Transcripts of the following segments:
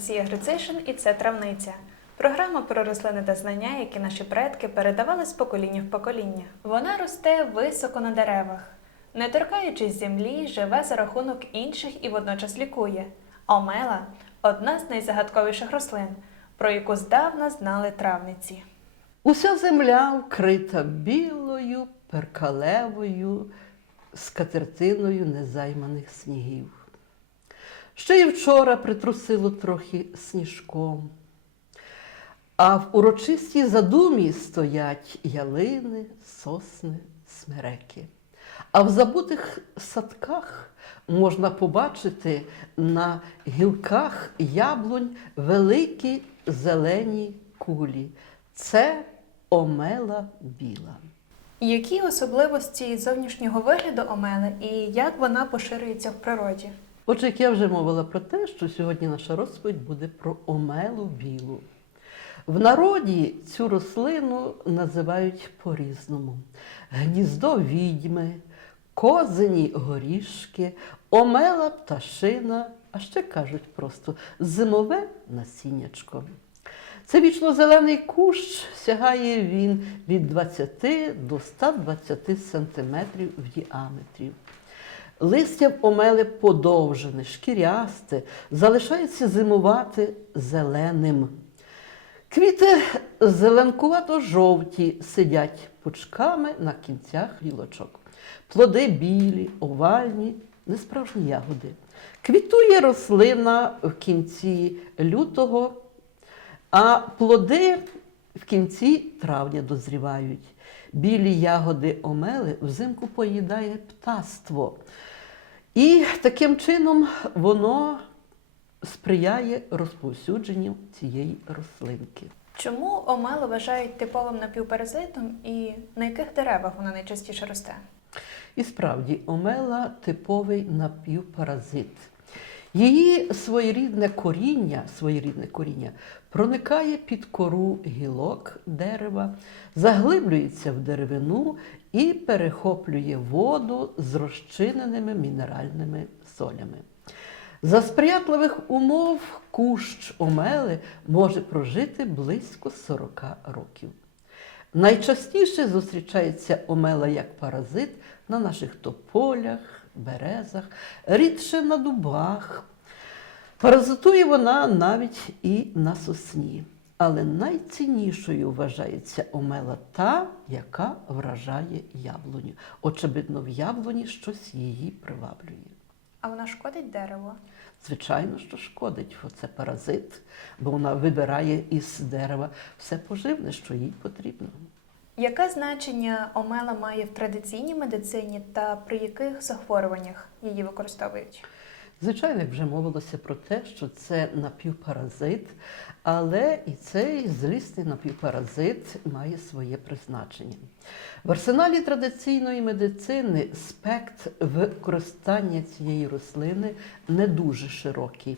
Анастасія Грицишин і це травниця. Програма про рослини та знання, які наші предки передавали з покоління в покоління. Вона росте високо на деревах, не торкаючись землі, живе за рахунок інших і водночас лікує. Омела одна з найзагадковіших рослин, про яку здавна знали травниці. Уся земля вкрита білою, перкалевою скатертиною незайманих снігів. Ще й вчора притрусило трохи сніжком. А в урочистій задумі стоять ялини, сосни, смереки. А в забутих садках можна побачити на гілках яблунь великі зелені кулі. Це омела біла. Які особливості зовнішнього вигляду омели і як вона поширюється в природі? Отже, як я вже мовила про те, що сьогодні наша розповідь буде про омелу білу. В народі цю рослину називають по-різному: гніздо відьми, козині горішки, омела пташина, а ще кажуть просто зимове насіннячко. Це вічно-зелений кущ, сягає він від 20 до 120 сантиметрів в діаметрі. Листя в омели подовжене, шкірясте, залишається зимувати зеленим. Квіти зеленкувато-жовті сидять пучками на кінцях гілочок. Плоди білі, овальні, несправжні ягоди. Квітує рослина в кінці лютого, а плоди в кінці травня дозрівають. Білі ягоди омели взимку поїдає птаство. І таким чином воно сприяє розповсюдженню цієї рослинки. Чому омелу вважають типовим напівпаразитом і на яких деревах вона найчастіше росте? І справді, омела типовий напівпаразит. Її своєрідне коріння, своєрідне коріння проникає під кору гілок дерева, заглиблюється в деревину і перехоплює воду з розчиненими мінеральними солями. За сприятливих умов кущ омели може прожити близько 40 років. Найчастіше зустрічається омела як паразит на наших тополях, березах, рідше на дубах. Паразитує вона навіть і на сосні. Але найціннішою вважається омела та, яка вражає яблуню. Очевидно, в яблуні щось її приваблює. А вона шкодить дереву? Звичайно, що шкодить, бо це паразит, бо вона вибирає із дерева все поживне, що їй потрібно. Яке значення омела має в традиційній медицині та при яких захворюваннях її використовують? Звичайно, вже мовилося про те, що це напівпаразит, але і цей злісний напівпаразит має своє призначення. В арсеналі традиційної медицини спектр використання цієї рослини не дуже широкий.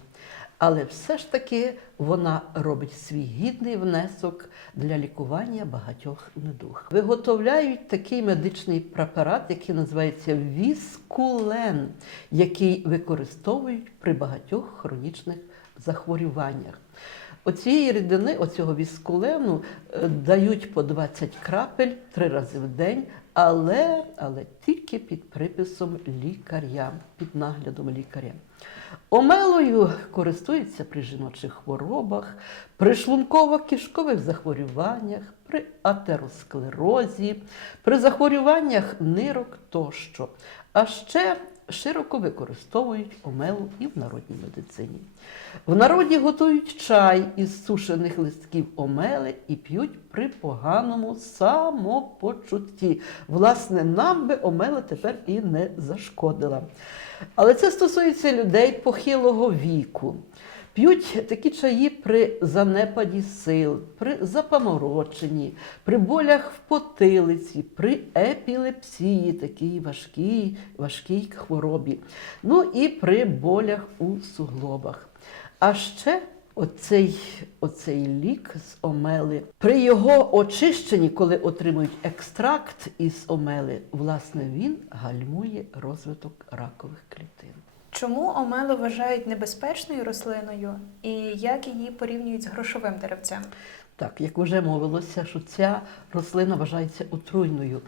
Але все ж таки вона робить свій гідний внесок для лікування багатьох недуг. Виготовляють такий медичний препарат, який називається віскулен, який використовують при багатьох хронічних захворюваннях. Оцієї рідини, оцього віскулену, е, дають по 20 крапель три рази в день, але, але тільки під приписом лікаря, під наглядом лікаря. Омелою користуються при жіночих хворобах, при шлунково-кишкових захворюваннях, при атеросклерозі, при захворюваннях нирок тощо. А ще широко використовують омелу і в народній медицині. В народі готують чай із сушених листків омели і п'ють при поганому самопочутті. Власне, нам би омела тепер і не зашкодила. Але це стосується людей похилого віку. П'ють такі чаї при занепаді сил, при запамороченні, при болях в потилиці, при епілепсії, такій важкій, важкій хворобі, ну і при болях у суглобах. А ще оцей, оцей лік з омели, при його очищенні, коли отримують екстракт із омели, власне, він гальмує розвиток ракових клітин. Чому омелу вважають небезпечною рослиною і як її порівнюють з грошовим деревцем? Так, як вже мовилося, що ця рослина вважається отруйною,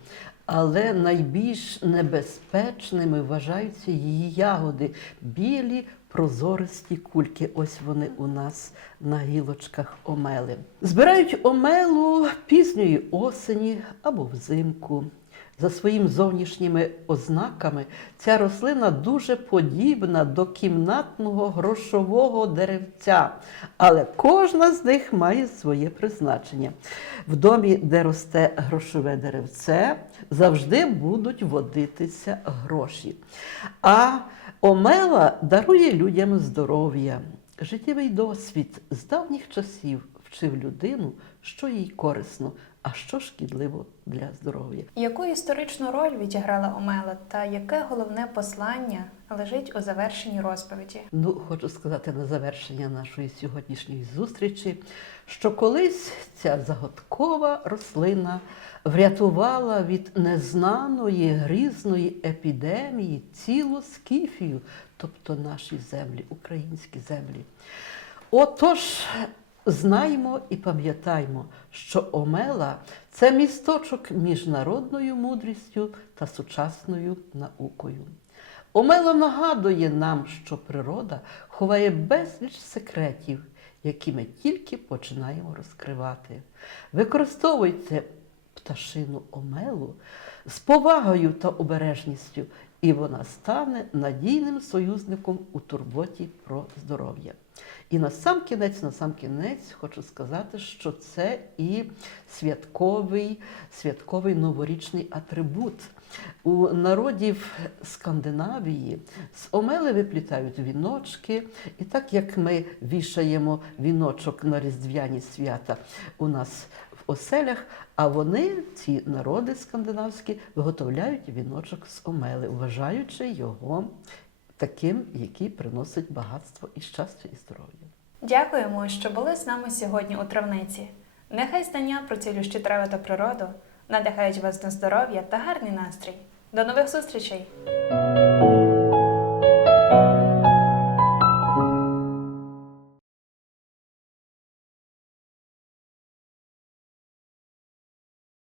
але найбільш небезпечними вважаються її ягоди білі. Прозористі кульки, ось вони у нас на гілочках омели. Збирають омелу пізньої осені або взимку. За своїми зовнішніми ознаками ця рослина дуже подібна до кімнатного грошового деревця, але кожна з них має своє призначення. В домі, де росте грошове деревце, завжди будуть водитися гроші. А омела дарує людям здоров'я. Життєвий досвід з давніх часів вчив людину, що їй корисно, а що шкідливо для здоров'я. Яку історичну роль відіграла омела та яке головне послання лежить у завершенні розповіді? Ну, хочу сказати на завершення нашої сьогоднішньої зустрічі, що колись ця загадкова рослина врятувала від незнаної грізної епідемії цілу скіфію, тобто наші землі, українські землі. Отож, знаймо і пам'ятаймо, що Омела це місточок між народною мудрістю та сучасною наукою. Омела нагадує нам, що природа ховає безліч секретів, які ми тільки починаємо розкривати. Використовуйте пташину омелу з повагою та обережністю, і вона стане надійним союзником у турботі про здоров'я. І на сам кінець, на сам кінець хочу сказати, що це і святковий, святковий новорічний атрибут. У народів Скандинавії з омели виплітають віночки, і так як ми вішаємо віночок на різдвяні свята у нас в оселях, а вони, ці народи скандинавські, виготовляють віночок з омели, вважаючи його таким, який приносить багатство і щастя, і здоров'я. Дякуємо, що були з нами сьогодні у травниці. Нехай знання про цілющі трави та природу надихають вас на здоров'я та гарний настрій. До нових зустрічей!